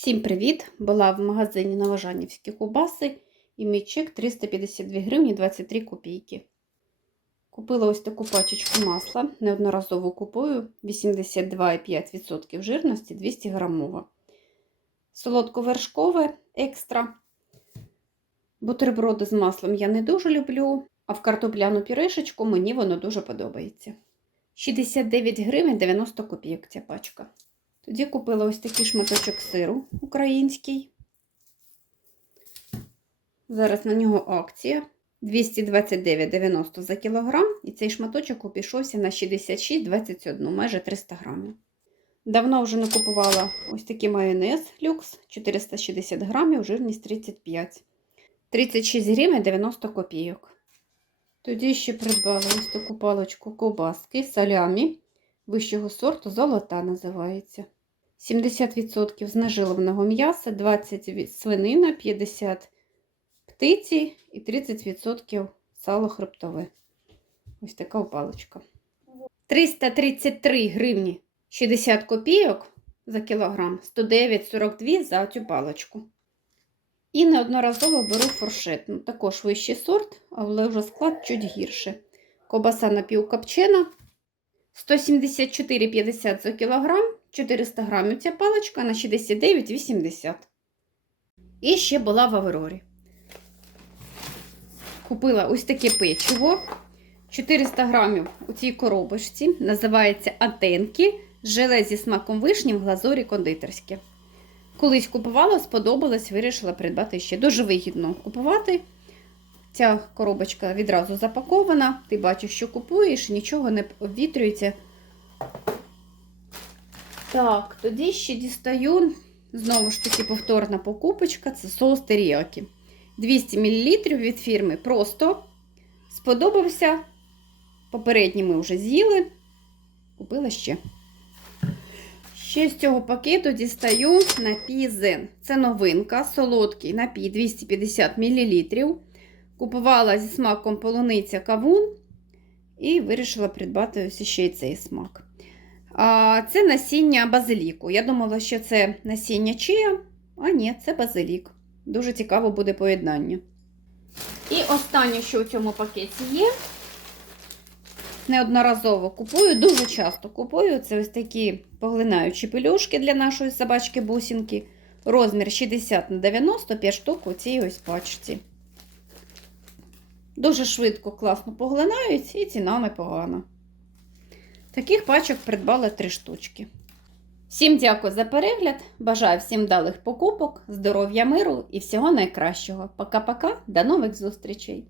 Всім привіт! Була в магазині Новожанівські кубаси і мій чек 352 гривні 23 копійки. Купила ось таку пачечку масла, неодноразово купую 82,5% жирності 200 грамова. Солодковершкове екстра. Бутерброди з маслом я не дуже люблю, а в картопляну пюрешечку мені воно дуже подобається. 69 гривень 90 копійок ця пачка. Тоді купила ось такий шматочок сиру український. Зараз на нього акція 229,90 за кілограм, і цей шматочок обійшовся на 66,21, майже 300 грамів. Давно вже не купувала ось такий майонез люкс 460 грамів, жирність 35. 36 гривень 90 копійок. Тоді ще придбала ось таку паличку ковбаски салямі вищого сорту золота називається. 70% знежилованого м'яса, 20% свинина, 50% птиці і 30% сало хребтове. Ось така паличка. 333 гривні 60 копійок за кілограм, 109,42 за цю паличку. І неодноразово беру фуршет. Ну, також вищий сорт, але вже склад чуть гірше. Кобаса напівкопчена. 174,50 за кілограм, 400 грамів ця паличка на 69,80. І ще була в Аврорі. Купила ось таке печиво. 400 грамів у цій коробочці. Називається Атенки. Желе зі смаком вишні в глазурі кондитерське. Колись купувала, сподобалось, вирішила придбати ще. Дуже вигідно купувати. Ця коробочка відразу запакована. Ти бачиш, що купуєш, нічого не обвітрюється. Так, тоді ще дістаю, знову ж таки, повторна покупочка це соус теріякі. 200 мл від фірми просто сподобався. Попередній ми вже з'їли. Купила ще. Ще з цього пакету дістаю напій Зен. Це новинка, солодкий напій 250 мл. Купувала зі смаком полуниця кавун і вирішила придбати ось ще й цей смак. А, Це насіння базиліку. Я думала, що це насіння чия, а ні, це базилік. Дуже цікаво буде поєднання. І останнє, що у цьому пакеті є, неодноразово купую, дуже часто купую. Це ось такі поглинаючі пелюшки для нашої собачки бусинки. Розмір 60 на 90, 5 штук у цій ось пачці. Дуже швидко, класно поглинають і ціна непогана. Таких пачок придбала три штучки. Всім дякую за перегляд. Бажаю всім вдалих покупок, здоров'я миру і всього найкращого. Пока-пока, до нових зустрічей!